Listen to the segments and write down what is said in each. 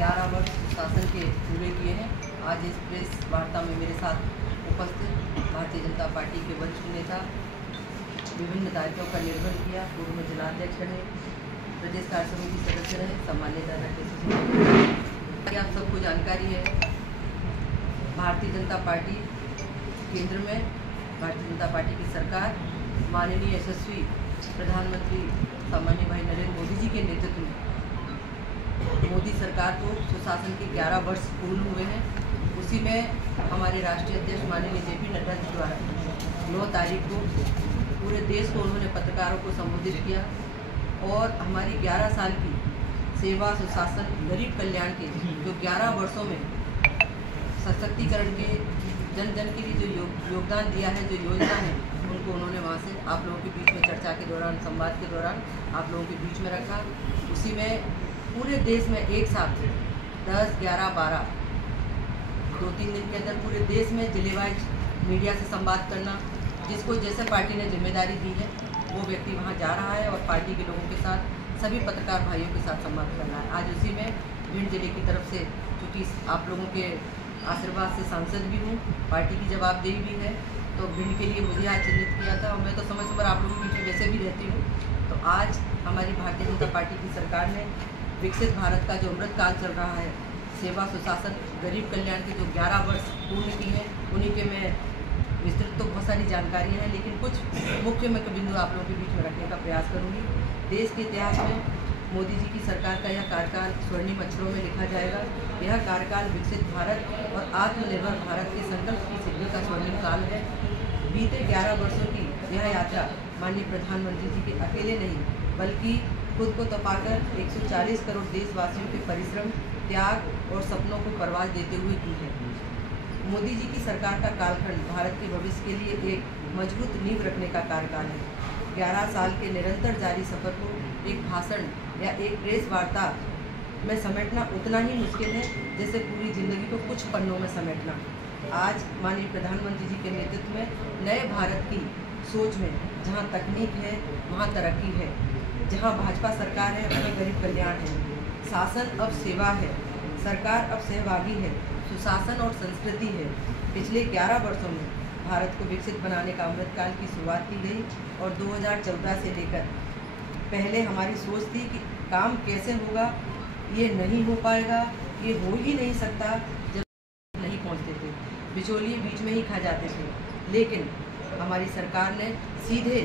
11 वर्ष शासन के पूरे किए हैं। आज इस प्रेस वार्ता में मेरे साथ उपस्थित भारतीय जनता पार्टी के वरिष्ठ नेता, विभिन्न दायित्वों का निर्वहन किया, पूर्व में जिलाध्यक्ष रहे, प्रदेश कार्य समिति सदस्य रहे, सम्मानित दादा के आप सबको जानकारी है, भारतीय जनता पार्टी केंद्र में भारतीय जनता पार्टी की सरकार माननीय यशस्वी प्रधानमंत्री सम्मानीय भाई नरेंद्र मोदी जी के नेतृत्व में मोदी सरकार को सुशासन के 11 वर्ष पूर्ण हुए हैं। उसी में हमारे राष्ट्रीय अध्यक्ष माननीय JP नड्डा जी द्वारा 9 तारीख को पूरे देश को उन्होंने पत्रकारों को संबोधित किया और हमारी 11 साल की सेवा, सुशासन, गरीब कल्याण के जो 11 वर्षों में सशक्तिकरण के जन जन के लिए जो योगदान दिया है, जो योजना है, उनको उन्होंने वहाँ से आप लोगों के बीच में चर्चा के दौरान, संवाद के दौरान आप लोगों के बीच में रखा। उसी में पूरे देश में एक साथ 10, 11, 12 2-3 दिन के अंदर पूरे देश में जिलेवाइज मीडिया से संवाद करना, जिसको जैसे पार्टी ने जिम्मेदारी दी है वो व्यक्ति वहाँ जा रहा है और पार्टी के लोगों के साथ, सभी पत्रकार भाइयों के साथ संवाद करना है। आज उसी में भिंड जिले की तरफ से, चूँकि आप लोगों के आशीर्वाद से सांसद भी हूँ, पार्टी की जवाबदेही भी है, तो भिंड के लिए मुझे आज चिन्हित किया था और मैं तो समय समय आप लोगों के बीच में वैसे भी रहती हूँ। तो आज हमारी भारतीय जनता पार्टी की सरकार ने विकसित भारत का जो अमृत काल चल रहा है, सेवा, सुशासन, गरीब कल्याण के जो 11 वर्ष पूर्ण की हैं, उन्हीं के मैं विस्तृत तो बहुत सारी जानकारियाँ हैं, लेकिन कुछ मुख्य बिंदु आप लोगों के बीच में रखने का प्रयास करूँगी। देश के इतिहास में मोदी जी की सरकार का यह कार्यकाल स्वर्णिम अक्षरों में लिखा जाएगा। यह कार्यकाल विकसित भारत और आत्मनिर्भर भारत के संकल्प की सिद्धि का स्वर्णिम काल है। बीते 11 वर्षों की यह यात्रा माननीय प्रधानमंत्री जी के अकेले नहीं, बल्कि खुद को तपाकर 140 करोड़ देशवासियों के परिश्रम, त्याग और सपनों को परवाज देते हुए की है। मोदी जी की सरकार का कालखंड भारत के भविष्य के लिए एक मजबूत नींव रखने का कार्यकाल है। 11 साल के निरंतर जारी सफर को एक भाषण या एक प्रेस वार्ता में समेटना उतना ही मुश्किल है जैसे पूरी जिंदगी को कुछ पन्नों में समेटना। आज माननीय प्रधानमंत्री जी के नेतृत्व में नए भारत की सोच में जहां तकनीक है वहां तरक्की है, जहां भाजपा सरकार है वहीं गरीब कल्याण है, शासन अब सेवा है, सरकार अब सहभागी है, सुशासन और संस्कृति है। पिछले 11 वर्षों में भारत को विकसित बनाने का अमृतकाल की शुरुआत की गई और 2014 से लेकर पहले हमारी सोच थी कि काम कैसे होगा, ये नहीं हो पाएगा, ये हो ही नहीं सकता, जब नहीं पहुंचते थे, बिचौलिए बीच में ही खा जाते थे। लेकिन हमारी सरकार ने सीधे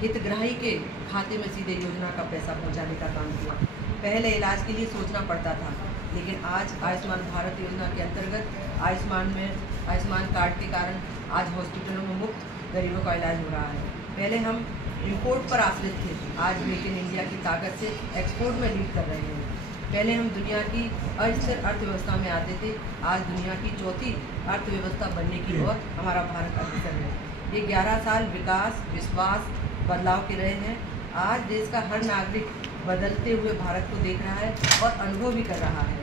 हितग्राही के खाते में सीधे योजना का पैसा पहुंचाने का काम किया। पहले इलाज के लिए सोचना पड़ता था, लेकिन आज आयुष्मान भारत योजना के अंतर्गत आयुष्मान कार्ड के कारण आज हॉस्पिटलों में मुफ्त गरीबों का इलाज हो रहा है। पहले हम इम्पोर्ट पर आश्रित थे, आज मेक इन इंडिया की ताकत से एक्सपोर्ट में लीड कर रहे हैं। पहले हम दुनिया की अस्थिर अर्थव्यवस्था में आते थे, आज दुनिया की चौथी अर्थव्यवस्था बनने की ओर हमारा भारत अग्रसर है। ये 11 साल विकास, विश्वास, बदलाव के रहे हैं। आज देश का हर नागरिक बदलते हुए भारत को देख रहा है और अनुभव भी कर रहा है।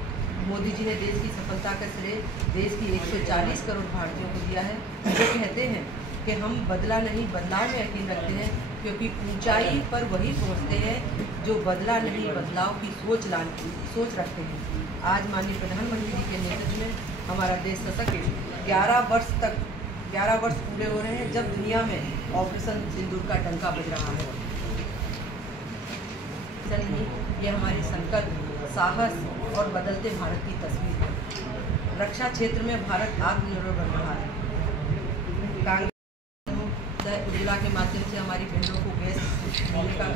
मोदी जी ने देश की सफलता का श्रेय देश की 140 करोड़ भारतीयों को दिया है। वो कहते हैं कि हम बदला नहीं, बदलाव में यकीन रखते हैं, क्योंकि ऊंचाई पर वही पहुंचते हैं जो बदला नहीं, बदलाव की सोच रखते हैं। आज माननीय प्रधानमंत्री जी के नेतृत्व में हमारा देश सशक्त 11 वर्ष पूरे हो रहे हैं, जब दुनिया में ऑपरेशन सिंदूर का डंका बज रहा है। नहीं, ये हमारी संकल्प, साहस और बदलते भारत की तस्वीर है। रक्षा क्षेत्र में भारत आत्मनिर्भर बन रहा है। चाहे उज्ज्वला के माध्यम से हमारी बहनों को गैस देने का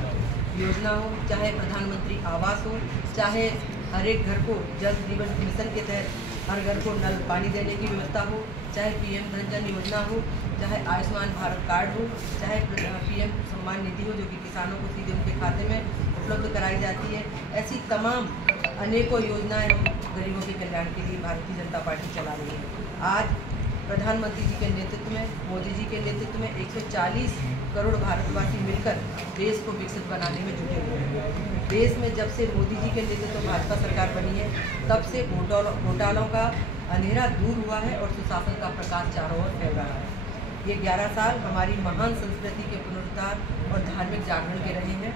योजना हो, चाहे प्रधानमंत्री आवास हो, चाहे हर एक घर को जल जीवन मिशन के तहत हर घर को नल पानी देने की व्यवस्था हो, चाहे PM धन जन योजना हो, चाहे आयुष्मान भारत कार्ड हो, चाहे PM सम्मान निधि हो, जो कि किसानों को सीधे उनके खाते में उपलब्ध कराई जाती है। ऐसी तमाम अनेकों योजनाएं हम गरीबों के कल्याण के लिए भारतीय जनता पार्टी चला रही है। आज प्रधानमंत्री जी के नेतृत्व में, मोदी जी के नेतृत्व में 140 करोड़ भारतवासी मिलकर देश को विकसित बनाने में जुटे हुए हैं। देश में जब से मोदी जी के नेतृत्व में भाजपा सरकार बनी है, तब से घोटालों का अंधेरा दूर हुआ है और सुशासन का प्रकाश चारों ओर फैल रहा है। ये 11 साल हमारी महान संस्कृति के पुनरुद्धार और धार्मिक जागरण के रहे हैं।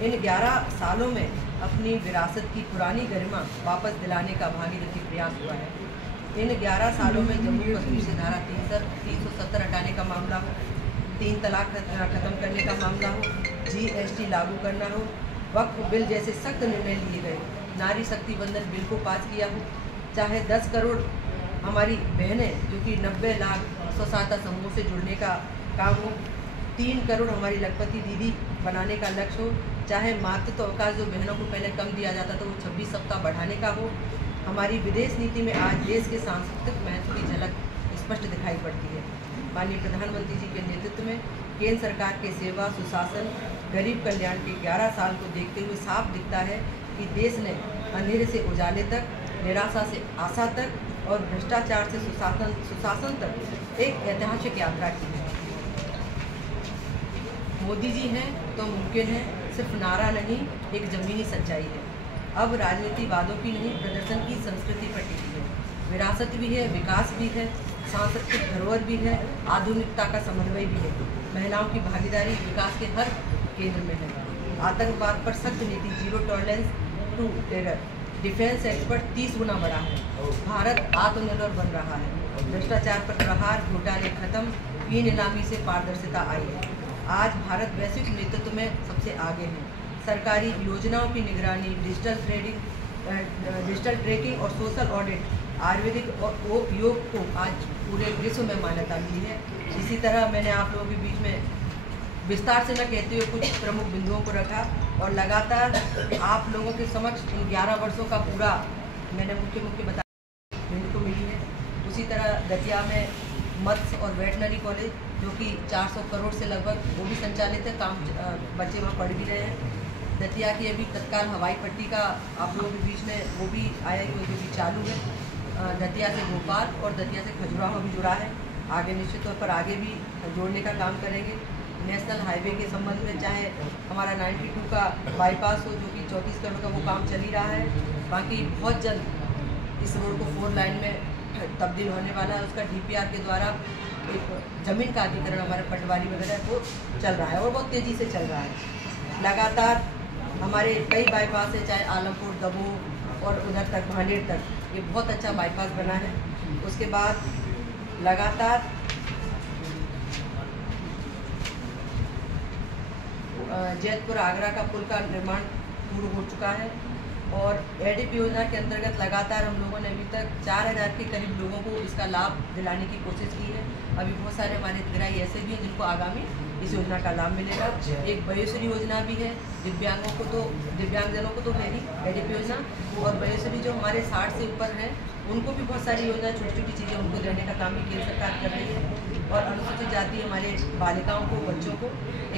इन 11 सालों में अपनी विरासत की पुरानी गरिमा वापस दिलाने का भागीरथी प्रयास हुआ है। इन 11 सालों में जम्मू कश्मीर से धारा 370 हटाने का मामला हो, 3 तलाक खत्म करने का मामला हो, GST लागू करना हो, वक्फ बिल जैसे सख्त निर्णय लिए गए, नारी शक्ति बंधन बिल को पास किया हो, चाहे 10 करोड़ हमारी बहनें जो कि 90 लाख स्वसहायता समूह से जुड़ने का काम हो, 3 करोड़ हमारी लखपति दीदी बनाने का लक्ष्य हो, चाहे मातृत्व अवकाश जो बहनों को पहले कम दिया जाता था वो 26 सप्ताह बढ़ाने का हो। हमारी विदेश नीति में आज देश के सांस्कृतिक महत्व की झलक स्पष्ट दिखाई पड़ती है। माननीय प्रधानमंत्री जी के नेतृत्व में केंद्र सरकार के सेवा, सुशासन, गरीब कल्याण के 11 साल को देखते हुए साफ दिखता है कि देश ने अंधेरे से उजाले तक, निराशा से आशा तक और भ्रष्टाचार से सुशासन तक एक ऐतिहासिक यात्रा की है। मोदी जी हैं तो मुमकिन है, सिर्फ नारा नहीं, एक ज़मीनी सच्चाई है। अब राजनीति वादों की नहीं, प्रदर्शन की संस्कृति पर टिकी है। विरासत भी है, विकास भी है, सांस्कृतिक धरोहर भी है, आधुनिकता का समन्वय भी है। महिलाओं की भागीदारी विकास के हर केंद्र में है। आतंकवाद पर सख्त नीति, zero tolerance to terror, defence expert 30 गुना बढ़ा है। भारत आत्मनिर्भर बन रहा है। भ्रष्टाचार पर प्रहार, घोटाले खत्म, ई नीलामी से पारदर्शिता आई है। आज भारत वैश्विक नेतृत्व में सबसे आगे है। सरकारी योजनाओं की निगरानी, डिजिटल ट्रैकिंग और सोशल ऑडिट, आयुर्वेदिक और योग को आज पूरे विश्व में मान्यता मिली है। इसी तरह मैंने आप लोगों के बीच में विस्तार से न कहते हुए कुछ प्रमुख बिंदुओं को रखा और लगातार आप लोगों के समक्ष इन 11 वर्षों का पूरा मैंने मुख्य बताया भिंड को मिली है। उसी तरह दतिया में मत्स्य और वेटनरी कॉलेज जो कि 400 करोड़ से लगभग वो भी संचालित है, काम बच्चे वहाँ पढ़ भी रहे हैं। दतिया की अभी तत्काल हवाई पट्टी का आप लोगों के बीच में वो भी आया जो भी चालू है। दतिया से भोपाल और दतिया से खजुराहो भी जुड़ा है। आगे निश्चित तौर पर आगे भी जोड़ने का काम करेंगे। नेशनल हाईवे के संबंध में चाहे हमारा 92 का बाईपास हो जो कि 34 करोड़ का वो काम चल ही रहा है। बाकी बहुत जल्द इस रोड को 4 लाइन में तब्दील होने वाला है। उसका DPR के द्वारा एक ज़मीन का अधिग्रहण हमारे पटवारी वगैरह वो चल रहा है और बहुत तेज़ी से चल रहा है। लगातार हमारे कई बाईपास है, चाहे आलमपुर, दमोह और उधर तक भांडेर तक, ये बहुत अच्छा बाईपास बना है। उसके बाद लगातार जैतपुर आगरा का पुल का निर्माण पूर्ण हो चुका है और ADP योजना के अंतर्गत लगातार हम लोगों ने अभी तक 4000 के करीब लोगों को इसका लाभ दिलाने की कोशिश की है। अभी बहुत सारे हमारे हितग्राही ऐसे भी हैं जिनको आगामी इस योजना का लाभ मिलेगा। एक वयोश्री योजना भी है, दिव्यांगजनों को तो है ही ADP योजना, और वयोश्री जो हमारे 60 से ऊपर हैं उनको भी बहुत सारी योजना, छोटी छोटी चीज़ें उनको देने का काम भी केंद्र सरकार कर रही है। और अनुसूचित जाति हमारे बालिकाओं को, बच्चों को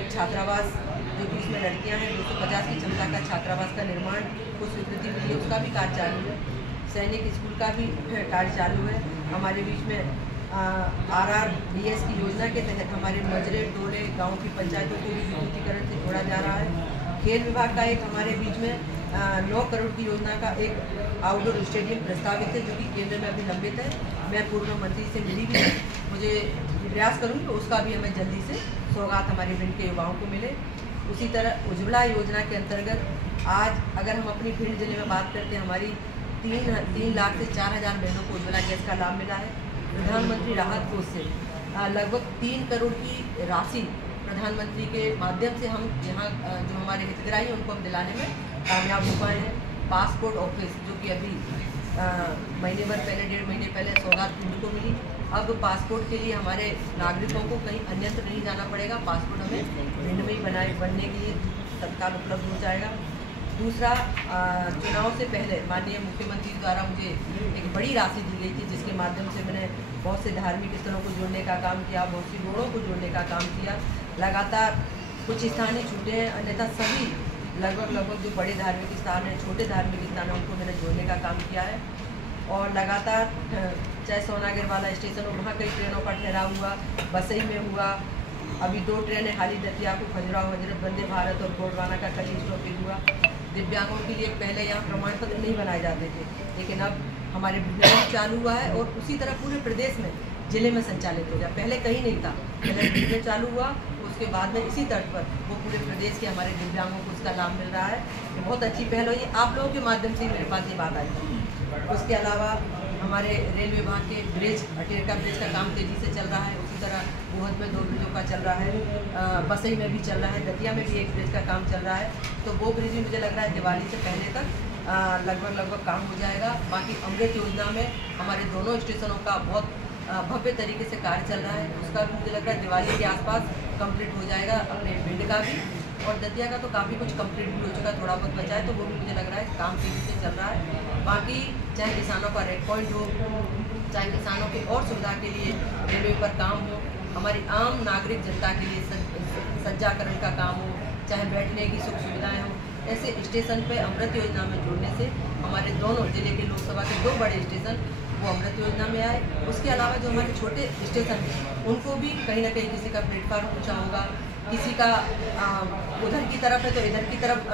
एक छात्रावास जो कि इसमें लड़कियां हैं 250 की क्षमता का छात्रावास का निर्माण को स्वीकृति मिली है, उसका भी कार्य चालू है। सैनिक स्कूल का भी कार्य चालू है। हमारे बीच में RRDS की योजना के तहत हमारे मजरे टोले गाँव की पंचायतों को भी विद्युतीकरण से जोड़ा जा रहा है। खेल विभाग का एक हमारे बीच में 9 करोड़ की योजना का एक आउटडोर स्टेडियम प्रस्तावित है जो कि केंद्र में अभी लंबित है। मैं पूर्व मंत्री से मिली भी, मुझे प्रयास करूँगी उसका भी हमें जल्दी से सौगात हमारे भिंड के युवाओं को मिले। उसी तरह उज्ज्वला योजना के अंतर्गत आज अगर हम अपनी भिंड जिले में बात करते हैं, हमारी 3 लाख से 4000 बहनों को उज्ज्वला गैस का लाभ मिला है। प्रधानमंत्री राहत कोष से लगभग 3 करोड़ की राशि प्रधानमंत्री के माध्यम से हम यहाँ जो हमारे हितग्राही हैं उनको हम दिलाने में कामयाब हो पाए हैं। पासपोर्ट ऑफिस जो कि अभी महीने भर पहले, 1.5 महीने पहले सौगात भिंड को मिली। अब पासपोर्ट के लिए हमारे नागरिकों को कहीं अन्यत्र नहीं जाना पड़ेगा, पासपोर्ट हमें भिंड में ही बनने के लिए तत्काल उपलब्ध हो जाएगा। दूसरा, चुनाव से पहले माननीय मुख्यमंत्री द्वारा मुझे एक बड़ी राशि दी गई थी जिसके माध्यम से मैंने बहुत से धार्मिक स्थलों को जोड़ने का काम किया, बहुत सी रोडों को जोड़ने का काम किया। लगातार कुछ स्थान ही छूटे हैं, अन्यथा सभी लगभग जो बड़े धार्मिक स्थान हैं, छोटे धार्मिक स्थान हैं, उनको मैंने जोड़ने का काम किया है। और लगातार चाहे सोनागिर वाला स्टेशन हो, वहाँ कई ट्रेनों का ठहराव हुआ, बसई में हुआ। अभी 2 ट्रेनें हाल ही दतिया को खजुराहो हजरत वंदे भारत और गोंडवाना का कल स्टॉपेज हुआ। दिव्यांगों के लिए पहले यहाँ प्रमाण पत्र नहीं बनाए जाते थे, लेकिन अब हमारे भिंड चालू हुआ है और उसी तरह पूरे प्रदेश में जिले में संचालित हो जाए। पहले कहीं नहीं था, पहले दिल्ली में चालू हुआ, उसके बाद में इसी तर्ज पर वो पूरे प्रदेश के हमारे दिव्यांगों को उसका लाभ मिल रहा है। बहुत अच्छी पहल हुई, आप लोगों के माध्यम से मेरे पास ये बात आई। उसके अलावा हमारे रेल विभाग के ब्रिज, अटेरका ब्रिज का काम तेज़ी से चल रहा है, उसी तरह गोहद में 2 ब्रिजों का चल रहा है, बसई में भी चल रहा है, दतिया में भी एक ब्रिज का काम चल रहा है। तो वो ब्रिज भी मुझे लग रहा है दिवाली से पहले तक लगभग काम हो जाएगा। बाकी अमृत योजना में हमारे दोनों स्टेशनों का बहुत भव्य तरीके से कार्य चल रहा है, उसका भी मुझे लग रहा है दिवाली के आसपास कंप्लीट हो जाएगा। अपने भिंड का भी और दतिया का तो काफ़ी कुछ कंप्लीट भी हो चुका, थोड़ा बहुत बचा है, तो वो भी मुझे लग रहा है काम तेज़ी से चल रहा है। बाकी चाहे किसानों का रेड पॉइंट हो, चाहे किसानों की और सुविधा के लिए रेलवे पर काम हो, हमारी आम नागरिक जनता के लिए सज्जाकरण का काम हो, चाहे बैठने की सुख सुविधाएँ हों, ऐसे स्टेशन पे अमृत योजना में जुड़ने से हमारे दोनों जिले के लोकसभा के 2 बड़े स्टेशन वो अमृत योजना में आए। उसके अलावा जो हमारे छोटे स्टेशन हैं उनको भी कहीं ना कहीं किसी का प्लेटफार्म ऊँचा होगा, किसी का उधर की तरफ है तो इधर की तरफ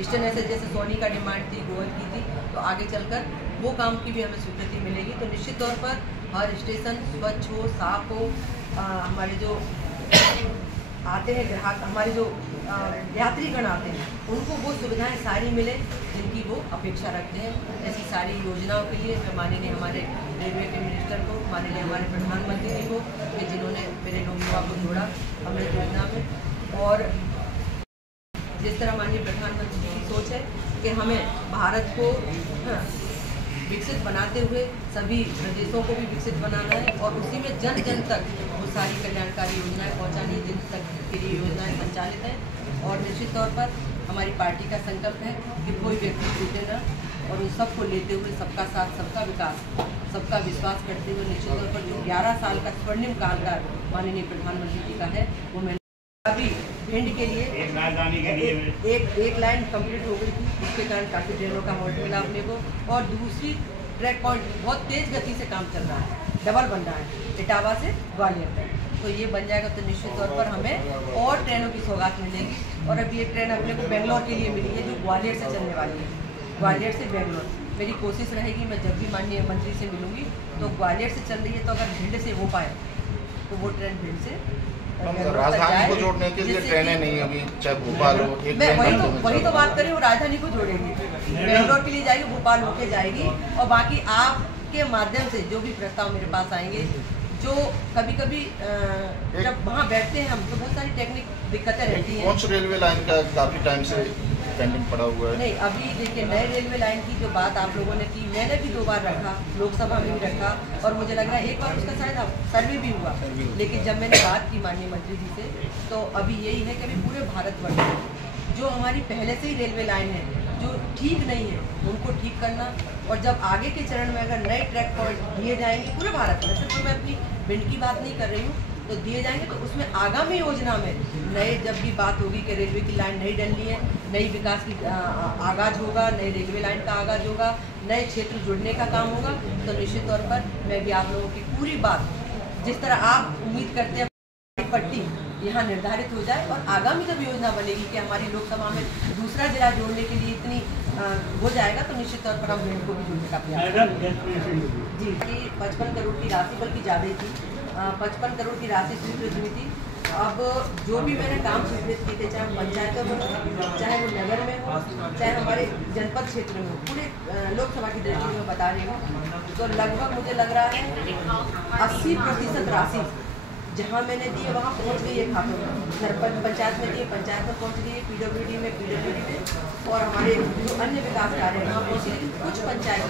स्टेशन ऐसे जैसे सोनी का डिमांड थी, गोहद की थी, तो आगे चलकर वो काम की भी हमें स्वीकृति मिलेगी। तो निश्चित तौर पर हर स्टेशन स्वच्छ हो, साफ हो, हमारे जो आते हैं ग्राहक, हमारे जो यात्रीगण आते हैं उनको वो सुविधाएं सारी मिले जिनकी वो अपेक्षा रखते हैं। ऐसी सारी योजनाओं के लिए मैं माननीय हमारे रेलवे के मिनिस्टर को, माननीय हमारे प्रधानमंत्री जी को, कि जिन्होंने मेरे लोकसभा को जोड़ा अमृत योजना में। और जिस तरह माननीय प्रधानमंत्री जी की सोच है कि हमें भारत को विकसित बनाते हुए सभी प्रदेशों को भी विकसित बनाना है और उसी में जन जन तक वो सारी कल्याणकारी योजनाएं पहुंचानी, जिन तक के लिए योजनाएं संचालित हैं। और निश्चित तौर पर हमारी पार्टी का संकल्प है कि कोई व्यक्ति छूटे न, और उन सबको लेते हुए सबका साथ, सबका विकास, सबका विश्वास करते हुए निश्चित तौर पर जो 11 साल का स्वर्णिम कालकाल माननीय प्रधानमंत्री जी का है वो मैंने अभी भिंड के लिए एक लाइन कंप्लीट हो गई थी, जिसके कारण काफ़ी ट्रेनों का हॉल्ट मिला अपने को। और दूसरी ट्रैक पॉइंट बहुत तेज़ गति से काम चल रहा है, डबल बन रहा है इटावा से ग्वालियर तक, तो ये बन जाएगा तो निश्चित तौर पर हमें और ट्रेनों की सौगात मिलेगी। और अभी एक ट्रेन अपने को बेंगलोर के लिए मिली है जो ग्वालियर से चलने वाली है, ग्वालियर से बेंगलोर। मेरी कोशिश रहेगी मैं जब भी माननीय मंत्री से मिलूंगी तो ग्वालियर से चल रही है, तो अगर भिंड से हो पाए तो वो ट्रेन भिंड से राजधानी को जोड़ने के लिए ट्रेनें नहीं होगी, चाहे भोपाल हो, एक वही तो बात करें, वो राजधानी को जोड़ेगी, बेंगलोर के लिए जाएगी, भोपाल होके जाएगी। और बाकी आपके माध्यम से जो भी प्रस्ताव मेरे पास आएंगे, जो कभी कभी जब वहाँ बैठते हैं हम तो बहुत सारी टेक्निक दिक्कतें रहती हैं। कौन सी रेलवे लाइन का काफ़ी टाइम से पेंडिंग पड़ा हुआ है? नहीं, अभी देखिए नए रेलवे लाइन की जो बात आप लोगों ने की, मैंने भी 2 बार रखा, लोकसभा में भी रखा, और मुझे लग रहा है एक बार उसका शायद सर्वे भी हुआ। लेकिन जब मैंने बात की माननीय मंत्री जी से, तो अभी यही है कि अभी पूरे भारतवर्ष में जो हमारी पहले से ही रेलवे लाइन है जो ठीक नहीं है उनको ठीक करना, और जब आगे के चरण में अगर नए ट्रैक पॉइंट दिए जाएंगे पूरे भारत में, सिर्फ मैं अपनी भिंड की बात नहीं कर रही हूँ, तो दिए जाएंगे तो उसमें आगामी योजना में नए जब भी बात होगी कि रेलवे की लाइन नई डलनी है, नई विकास की आगाज होगा, नई रेलवे लाइन का आगाज होगा, नए क्षेत्र जुड़ने का काम होगा, तो निश्चित तौर पर मैं भी आप लोगों की पूरी बात, जिस तरह आप उम्मीद करते हैं पट्टी यहाँ निर्धारित हो जाए, और आगामी जब योजना बनेगी कि हमारी लोकसभा में दूसरा जिला जोड़ने के लिए इतनी हो जाएगा, तो निश्चित तौर पर हम भिंड को भी जोड़ने का प्रयास जी। 55 करोड़ की राशि बल्कि ज़्यादा ही थी, 55 करोड़ की राशि स्वीकृत हुई थी। अब जो भी मैंने काम स्वीकृत किए थे, चाहे पंचायतों में हो, चाहे वो नगर में हो, चाहे हमारे जनपद क्षेत्र में हो, पूरे लोकसभा की दृष्टि में बता रही हूँ, तो लगभग मुझे लग रहा है 80% राशि जहाँ मैंने दी है वहाँ पहुँच गई है खातों में, सरपंच पंचायत में दी है, पंचायत में पहुँच गई है, पीडब्ल्यूडी में, और हमारे जो अन्य विकास कार्य हैं वहाँ पहुँच गई। कुछ पंचायत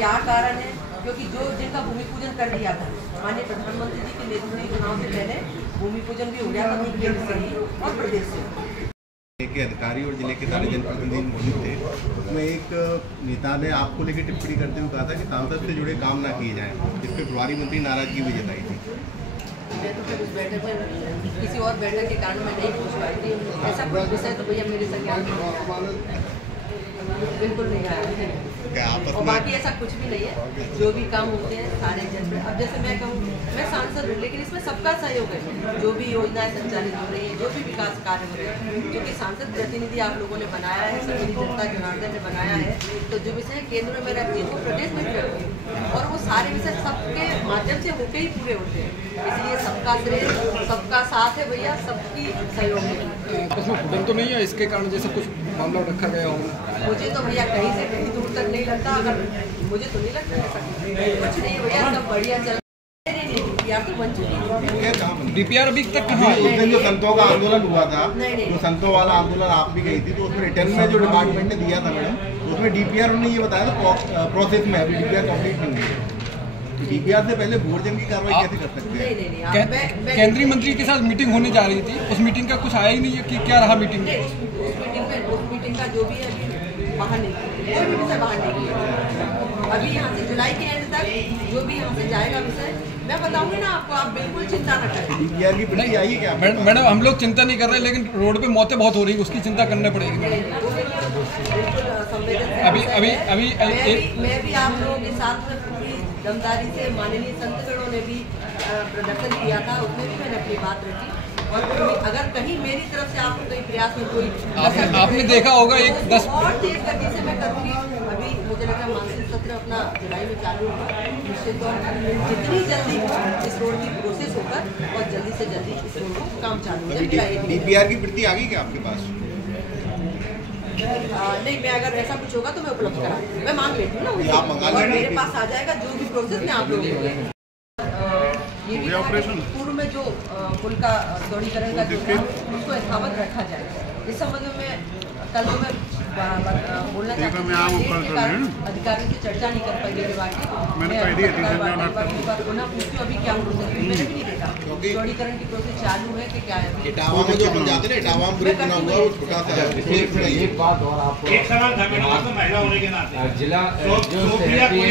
क्या कारण है, क्योंकि जिनका भूमि पूजन कर दिया था माननीय प्रधानमंत्री जी के नेतृत्व चुनाव से पहले, भूमि पूजन भी हो गया था केंद्र से ही और प्रदेश से। के अधिकारी और जिले के सारे जनप्रतिनिधि मौजूद थे, उसमें एक नेता ने आपको लेकर टिप्पणी करते हुए कहा था कि सांसद से जुड़े काम ना किए जाएं, जिस पर प्रभारी मंत्री नाराजगी भी जताई थी। मैं तो फिर उस बैठक में किसी और बैठक के कारण मैं नहीं पूछ पाई थी, ऐसा कोई विषय तो भैया मेरे संज्ञान में बिल्कुल नहीं आया है। क्या आपस और में? बाकी ऐसा कुछ भी नहीं है, जो भी काम होते हैं सारे जन। अब जैसे मैं कहूँ, मैं सांसद हूँ, लेकिन इसमें सबका सहयोग है। जो भी योजनाएं संचालित हो रही है, जो भी विकास कार्य हो रहे हैं, क्योंकि सांसद प्रतिनिधि आप लोगों ने बनाया है, सभी जनता जनार्दन ने बनाया है, तो जो विषय केंद्र में रहती है वो प्रदेश में भी रहती है, और वो सारे विषय सबके माध्यम से होके ही पूरे होते हैं। इसलिए सबका श्रेय, सबका साथ है भैया, सबकी सहयोग है। आपस में फुटन तो नहीं है इसके कारण जैसे कुछ मामला रखा गया हो? मुझे तो भैया कहीं से कहीं दूर तक नहीं लगता, अगर मुझे तो नहीं लगता ऐसा कुछ नहीं भैया, सब बढ़िया चल DPR तो बन चुकी है। DPR अभी तक कहाँ उस दिन जो संतों का आंदोलन हुआ था, नहीं। जो संतों वाला आंदोलन आप भी गई थी, तो उसमें रिटर्न में जो डिपार्टमेंट ने दिया था मैडम, तो उसमें DPR उन्होंने ये बताया था प्रोसेस में अभी DPR कंप्लीट नहीं हुई है। DPR से पहले भोजन की कार्रवाई कैसे कर सकते हैं? नहीं, केंद्रीय मंत्री के साथ मीटिंग होने जा रही थी, उस मीटिंग का कुछ आया ही नहीं है कि क्या रहा मीटिंग? उस मीटिंग का जो भी है अभी बाहर नहीं, कोई भी विषय बाहर नहीं है। अभी यहाँ से जुलाई के एंड तक जो भी यहाँ से जाएगा विषय मैं बताऊंगी ना आपको, आप बिल्कुल चिंता न करें। DPR की प्रति आई है क्या? मैडम हम लोग चिंता नहीं कर रहे, लेकिन रोड पे मौतें बहुत हो रही है, उसकी चिंता करनी पड़ेगी। मैं भी आप लोगों के साथ में पूरी दमदारी से, माननीय संतगणों ने भी प्रदर्शन किया था, उसमें भी मैंने अपनी बात रखी। और अगर कहीं मेरी तरफ से आपको कहीं प्रयास में कोई आपने देखा होगा एक 10 और तेज गति से मैं करूँगी। अभी मुझे लग रहा है मानसून सत्र अपना जुलाई में चालू होगा, निश्चित तौर पर जितनी जल्दी इस रोड की प्रोसेस होकर और जल्दी से जल्दी इस रोड को काम चालू हो जाए। DPR की प्रति आ गई क्या आपके पास? नहीं, मैं अगर ऐसा कुछ होगा तो मैं उपलब्ध करा, मैं मांग लेती हूँ ना, आप मंगा और लेंगे। मेरे पास आ जाएगा जो भी प्रोसेस में आप लोगों को ये भी ऑपरेशन पूर्व में जो पुल का दोहरीकरण का जो था उसको यथावत रखा जाए। इस संबंध में कल तो मैं बोलना चाहती हूँ, अधिकारियों से चर्चा नहीं कर पाई विभाग की। मैंने पुनः पूछती हूँ अभी क्या प्रोसेस, मैंने भी नहीं देखा दोहरीकरण की प्रोसेस चालू है कि क्या है। इटावा में जो हम जाते हैं, इटावा में ब्रिज बना हुआ है, वो छोटा सा है। एक बात और आपको, एक सवाल था मेरा, तो महिला होने के नाते जिला सोफिया कोई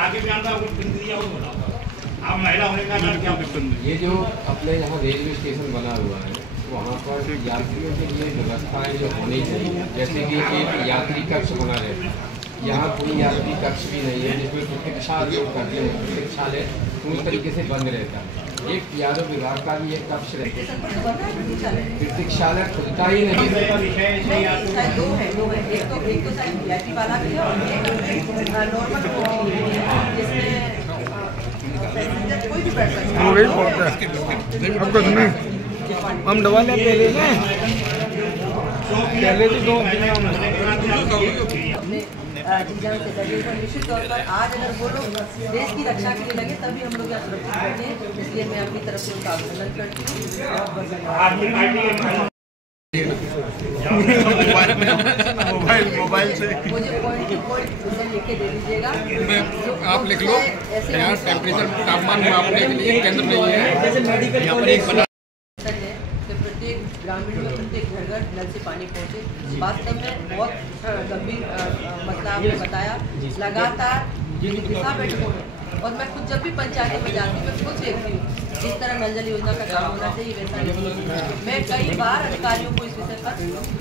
आगे भी आता है, आप महिला होने का नाते क्या दिक्कत? ये जो अपने यहाँ रेलवे स्टेशन बना हुआ है, वहाँ पर यात्रियों के लिए व्यवस्थाएं जो होनी चाहिए, जैसे कि एक यात्री कक्ष बना रहता है, यहाँ कोई यात्री कक्ष भी नहीं है जिसमें प्रतीक्षा जो करते हैं, प्रतीक्षालय पूरी तरीके से बंद रहता है। एक यादव विभाग का भी एक कक्ष रहता है, प्रतीक्षालय खुलता ही नहीं है। दो है, एक तो शायद VIP वाला भी है और एक नॉर्मल जिसमें पैसेंजर कोई भी बैठ सकता है। हम दवा ले ले लें पहले तो जीवन से लगे, तो निश्चित तौर पर आज अगर वो लोग देश की रक्षा के लिए लगे तभी हम लोग यहाँ सुरक्षित बैठे हैं। इसलिए मैं अपनी तरफ से उनका अभिनंदन करती हूँ। मोबाइल से मुझे पॉइंट टू पॉइंट लिख के दे दीजिएगा। आप लिख लो, यहाँ टेम्परेचर तापमान मापने के लिए केंद्र नहीं है, यहाँ पर एक बना प्रत्येक ग्रामीण में प्रत्येक घर घर नल से पानी पहुँचे। वास्तव में बहुत गंभीर मसला आपने बताया। लगातार दिशा बैठकों में, और मैं खुद जब भी पंचायत में जाती हूँ मैं खुद देखती हूँ जिस तरह नल जल योजना का काम होना चाहिए वैसा नहीं। मैं कई बार अधिकारियों को इस विषय पर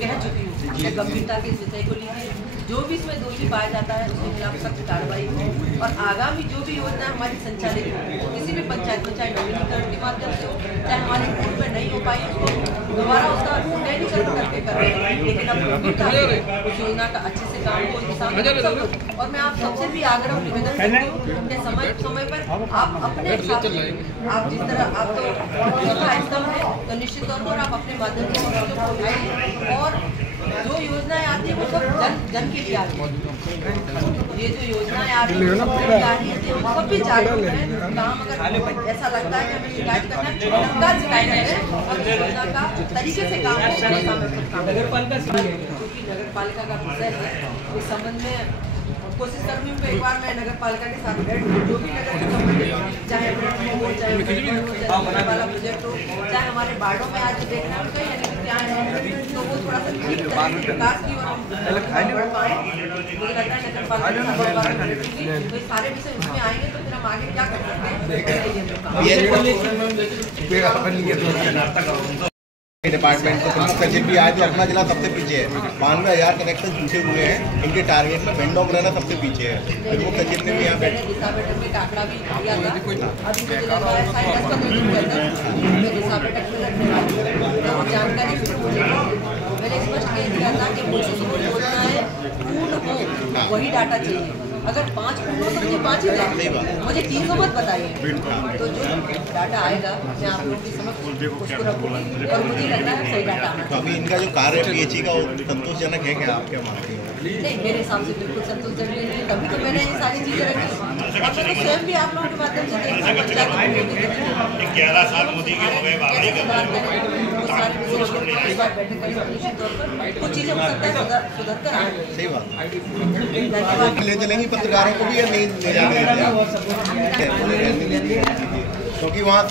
कह चुकी हूँ कि गंभीरता के इस विषय को लीजिए, जो भी इसमें दोषी पाया जाता है उसके खिलाफ सख्त कार्रवाई हो, और आगामी जो भी योजना हमारी संचालित हो किसी भी पंचायत में, चाहे नवीनीकरण के माध्यम से हो, चाहे हमारे पूर्व में नहीं हो पाई उसको दोबारा उसका नवीनीकरण करके कर रहे हैं, लेकिन अब गंभीरता से उस योजना का अच्छे से काम हो किसान। और मैं आप सबसे भी आग्रह निवेदन करती हूँ कि समय पर आप अपने हिसाब से, आप जिस तरह आप तो स्तंभ है तो निश्चित तौर पर आप अपने माध्यम से चीज़ों को उठाइए, और जो योजनाएं आती है वो सब जन के लिए आती है। ये जो योजनाएं आ रही है हम सब भी जागरूक हैं। काम अगर ऐसा लगता है कि हमें शिकायत करना है, तत्काल शिकायत करें और योजना का तरीके से काम हो, नगर पालिका का विषय है। इस संबंध में कोशिश करूँगी कि एक बार मैं नगर पालिका के साथ बैठ जो भी नगर से संबंधित, चाहे हो चाहे वाला प्रोजेक्ट हो, चाहे हमारे बाड़ों में आज देखना है कहीं क्या है, तो वो थोड़ा सा विकास की ओर बढ़ पाए। मुझे लगता है नगर पालिका तो सारे विषय उसमें आएंगे तो फिर हम आगे क्या कर सकते हैं। डिपार्टमेंट को प्रमुख सचिव भी आए तो अपना जिला सबसे पीछे है, 92,000 कनेक्शन पूछे हुए हैं। इनके टारगेट में वेंडो मुरैना सबसे पीछे है। प्रमुख सचिव ने भी यहाँ पे विशाखापट्टनम में आंकड़ा भी दिया था। अभी मुझे लग रहा है 10-15 दिन के अंदर विशाखापट्टनम में जानकारी शुरू हो जाएगी। मैंने स्पष्ट कह दिया था कि मुझे जो योजनाएं पूर्ण हो वही डाटा चाहिए। अगर 5 पूर्ण हो तो मुझे 5 ही दें, मुझे 300 मत बताइए। तो जो डाटा आएगा मैं आप लोगों की समझ उसको रखूँगी और मुझे लगता है सही डाटा आना तो अभी इनका जो कार्य है पीएचई का वो संतोषजनक है क्या, आप क्या मानते हैं? नहीं, मेरे हिसाब से बिल्कुल संतोषजनक नहीं है। तभी तो मैंने ये सारी चीज़ें रखी और मैं तो स्वयं भी आप लोगों के माध्यम से देख रहा हूँ। 11 साल मोदी के हो गए, बाबा ही कर रहे हैं। वो सारे विषय पर बैठक करेंगे निश्चित तौर पर। कुछ चीज़ें हो सकता है सुधर कर आए। सही बात है। धन्यवाद। ले चलेंगी पत्रकारों को भी या नहीं ले जाने, क्योंकि वहाँ